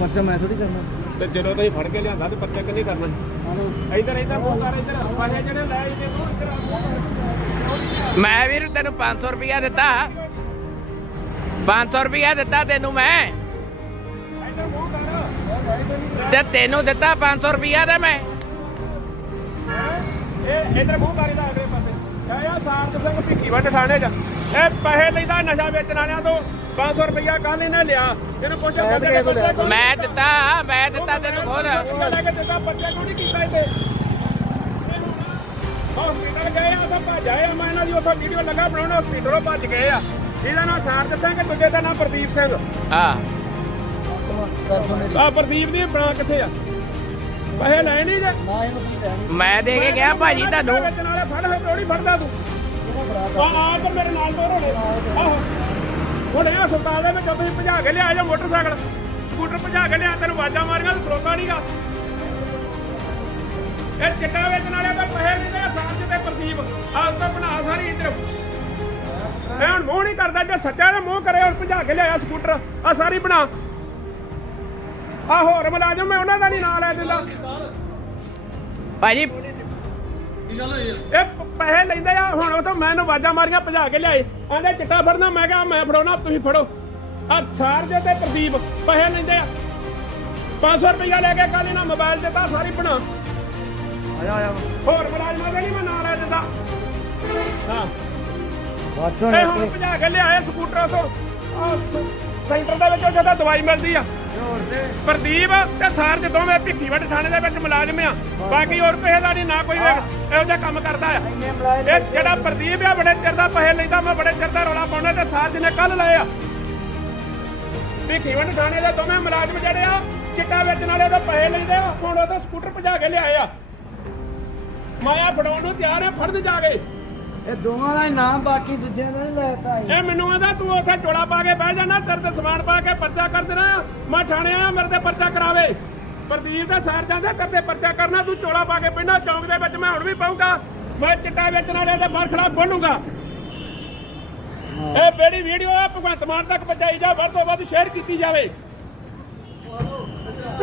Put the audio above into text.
ਪਰਚਾ ਮੈਂ ਥੋੜੀ ਕਰਨਾ। ਤੇ ਜਦੋਂ ਤੁਸੀਂ ਫੜ ਕੇ ਲਿਆਂਦਾ ਤੇ ਪਰਚਾ ਕਿੰਨੇ ਕਰਨਾ ਇੱਧਰ ਇੱਧਰ ਫੋਨ ਕਰ ਇੱਧਰ। ਪੈਸੇ ਜਿਹੜੇ ਲੈ ਤੇ ਉਹ ਇੱਧਰ ਮੈਂ ਵੀਰ ਤੈਨੂੰ 500 ਰੁਪਇਆ ਦਿੱਤਾ। 500 ਰੁਪਇਆ ਦਿੱਤਾ ਤੈਨੂੰ ਮੈਂ। ਇੱਧਰ ਮੂੰਹ ਕਰ ਤੇ ਤੈਨੂੰ ਦਿੱਤਾ 500 ਰੁਪਇਆ ਤੇ ਮੈਂ। ਇਹ ਇੱਧਰ ਮੂੰਹ ਇਹਦਾ ਅਗਲੇ ਪਾਸੇ। ਇਹ ਆ ਸਾਰਕ ਸਿੰਘ ਭਿੱਖੀ ਵੱਟ ਥਾਣੇ 'ਚ। ਇਹ ਪੈਸੇ ਲੈਂਦਾ ਨਸ਼ਾ ਵੇਚਣ ਵਾਲਿਆਂ ਤੋਂ। 500 ਰੁਪਇਆ ਕੱਲ ਇਹਨੇ ਲਿਆ। ਇਹਨੂੰ ਪੁੱਛੋ ਮੈਂ ਤਾਂ ਕਿਸੇ ਤੋਂ ਲਿਆ ਕੋਈ। ਮੈਂ ਦਿੱਤਾ ਮੈਂ ਦਿੱਤਾ ਤੈਨੂੰ ਖੁਦ। ਲੈ ਕੇ ਦਿੱਤਾ ਬੱਚੇ ਕਿਉਂ ਨਹੀਂ ਕੀਤਾ ਇਹਦੇ? ਹਸਪੀਟਲ ਗਏ ਆ ਤਾਂ ਭੱਜ ਆਏ ਆ ਮੈਂ ਇਹਨਾਂ ਦੀ ਉੱਥੋਂ ਵੀਡੀਓ ਲੱਗਾ ਬਣਾਉਣ ਹਸਪੀਟਲੋਂ ਭੱਜ ਗਏ ਆ। ਇਹਦਾ ਨਾਮ ਸਾਰਕ ਸਿੰਘ ਦੂਜੇ ਦਾ ਨਾਮ ਪ੍ਰਦੀਪ ਸਿੰਘ। ਹਾਂ। ਮੇਰੀ ਆ ਪ੍ਰਦੀਪ ਦੀ ਬਣਾ ਕਿੱਥੇ ਆ? ਪੈਸੇ ਲੈ ਨਹੀਂ ਜੇ। ਨਾ ਇਹਨੂੰ ਕੀ ਲੈਣੀ ਮੈਂ ਦੇ ਕੇ ਗਿਆ ਭਾਜੀ ਤੁਹਾਨੂੰ। ਵੇਚਣ ਵਾਲੇ ਫੜ ਹੈ ਕਿਉਂ ਨਹੀਂ ਫੜਦਾ ਤੂੰ। ਆ ਆ ਤੇ ਮੇਰੇ ਨਾਲ ਤੋਰ ਹੋਣੇ ਆਹੋ। ਹੁਣ ਇਹ ਹਸਪਤਾਲ ਦੇ ਵਿੱਚ ਤੁਸੀਂ ਭਜਾ ਕੇ ਲਿਆ ਜਾਂ ਮੋਟਰਸਾਈਕਲ, ਸਕੂਟਰ ਭਜਾ ਕੇ ਲਿਆ ਤੈਨੂੰ ਆਵਾਜ਼ਾਂ ਮਾਰੀਆਂ ਤੂੰ ਖਲੋਤਾ ਨਹੀਂਗਾ ਇਹ ਚਿੱਟਾ ਵੇਚਣ ਵਾਲਿਆਂ ਦਾ ਪੈਸੇ ਲੈਂਦੇ ਆ ਸਾਂਝ ਤੇ ਪ੍ਰਦੀਪ ਆਹ ਤੋਂ ਬਣਾ ਸਾਰੀ ਇੱਧਰ। ਮੈਂ ਹੁਣ ਮੂੰਹ ਨਹੀਂ ਕਰਦਾ, ਜੇ ਸੱਚਾ ਨਾ ਮੂੰਹ ਕਰੇ ਹੁਣ ਭਜਾ ਕੇ ਲਿਆਇਆ ਸਕੂਟਰ ਆ ਸਾਰੀ ਬਣਾ। ਆ ਹੋਰ ਮੁਲਾਜ਼ਮ ਮੈਂ ਉਹਨਾਂ ਦਾ ਨਹੀਂ ਨਾਂ ਲੈ ਦਿੰਦਾ। ਭਾਜੀ ਇਹ ਪੈਸੇ ਲੈਂਦੇ ਆ ਹੁਣ ਉਹ ਤਾਂ ਮੈਨੂੰ ਆਵਾਜ਼ਾਂ ਮਾਰੀਆਂ ਭਜਾ ਕੇ ਲਿਆਏ। ਆਂਦੇ ਚਿੱਟਾ ਫੜਨਾ ਮੈਂ ਕਿਹਾ ਮੈਂ ਫੜਾਉਣਾ ਤੁਸੀਂ ਫੜੋ। ਆ ਸਾਰ ਦੇ ਤੇ ਪ੍ਰਦੀਪ ਪੈਸੇ ਲੈਂਦੇ ਆ। 500 ਰੁਪਇਆ ਲੈ ਕੇ ਕੱਲ ਇਹਨਾਂ ਮੋਬਾਈਲ ਦਿੱਤਾ ਸਾਰੀ ਬਣਾ। ਆਇਆ ਆਇਆ। ਹੋਰ ਮੁਲਾਜ਼ਮਾਂ ਦੇ ਨਹੀਂ ਮੈਂ ਨਾਂ ਲੈ ਦਿੰਦਾ। ਹਾਂ। ਬਾਚੋ ਇਹ ਹੁਣ ਭਜਾ ਕੇ ਲਿਆਏ ਸਕੂਟਰ ਤੋਂ। ਸ- ਸੈਂਟਰ ਦੇ ਵਿੱਚ ਜਦੋਂ ਦਵਾਈ ਮਿਲਦੀ ਆ ਪ੍ਰਦੀਪ ਤੇ ਸਾਰ ਦੇ ਦੋਵੇਂ ਭਿੱਖੀ ਵੱਡ ਥਾਣੇ ਦੇ ਵਿੱਚ ਮੁਲਾਜ਼ਮ ਆ। ਬਾਕੀ ਹੋਰ ਕਿਸੇ ਦਾ ਨਹੀਂ, ਨਾ ਕੋਈ ਇਹੋ ਜਿਹਾ ਕੰਮ ਕਰਦਾ ਆ। ਇਹ ਜਿਹੜਾ ਪ੍ਰਦੀਪ ਆ, ਬੜੇ ਚਿਰ ਦਾ ਪੈਸੇ ਲੈਂਦਾ, ਮੈਂ ਬੜੇ ਚਿਰ ਦਾ ਰੌਲਾ ਪਾਉਣਾ ਤੇ ਸਾਰਜ ਨੇ ਕੱਲ ਲਾਇਆ ਆ। ਭਿੱਖੀਵੰਡ ਥਾਣੇ ਦੇ ਦੋਵੇਂ ਮੁਲਾਜ਼ਮ ਜਿਹੜੇ ਆ, ਚਿੱਟਾ ਵੇਚਣ ਵਾਲੇ ਦੇ ਪੈਸੇ ਲੈਂਦੇ ਆ, ਹੁਣ ਉਹ ਤਾਂ ਸਕੂਟਰ ਭਜਾ ਕੇ ਲਿਆਏ ਆ। ਮਾਇਆ ਫੜਾਉਣ ਨੂੰ ਤਿਆਰ ਆ, ਫੜਨ ਜਾ ਕੇ। ਇਹ ਦੋਵਾਂ ਦਾ ਹੀ ਨਾਮ ਬਾਕੀ ਦੂਜਿਆਂ ਦਾ ਨਹੀਂ ਲੈਤਾ ਇਹ ਮੈਨੂੰ ਆਂਦਾ ਤੂੰ ਉੱਥੇ ਚੋਲਾ ਪਾ ਕੇ ਬਹਿ ਜਾਣਾ ਤੇਰੇ ਤੇ ਸਮਾਨ ਪਾ ਕੇ ਪਰਚਾ ਕਰ ਦੇਣਾ। ਮੈਂ ਥਾਣੇ ਆਇਆ ਮੇਰੇ ਤੇ ਪਰਚਾ ਕਰਾਵੇ। ਪ੍ਰਦੀਪ ਦਾ ਸਾਰ ਜਾਂਦਾ ਕਰਦੇ ਪਰਚਾ ਕਰਨਾ ਤੂੰ ਚੋਲਾ ਪਾ ਕੇ ਪੈਣਾ ਚੌਂਕ ਦੇ ਵਿੱਚ ਮੈਂ ਹੁਣ ਵੀ ਪਾਉਂਗਾ ਮੈਂ ਚਿੱਟਾ ਵੇਚਣ ਵਾਲੇ ਦੇ ਬਾਹਰ ਖੜਾ ਬੋਲੂੰਗਾ ਇਹ ਬੇੜੀ ਵੀਡੀਓ ਆ ਭਗਵੰਤ ਮਾਨ ਤੱਕ ਪਹੁੰਚਾਈ ਜਾ ਵੱਧ ਤੋਂ ਵੱਧ ਸ਼ੇਅਰ ਕੀਤੀ ਜਾਵੇ।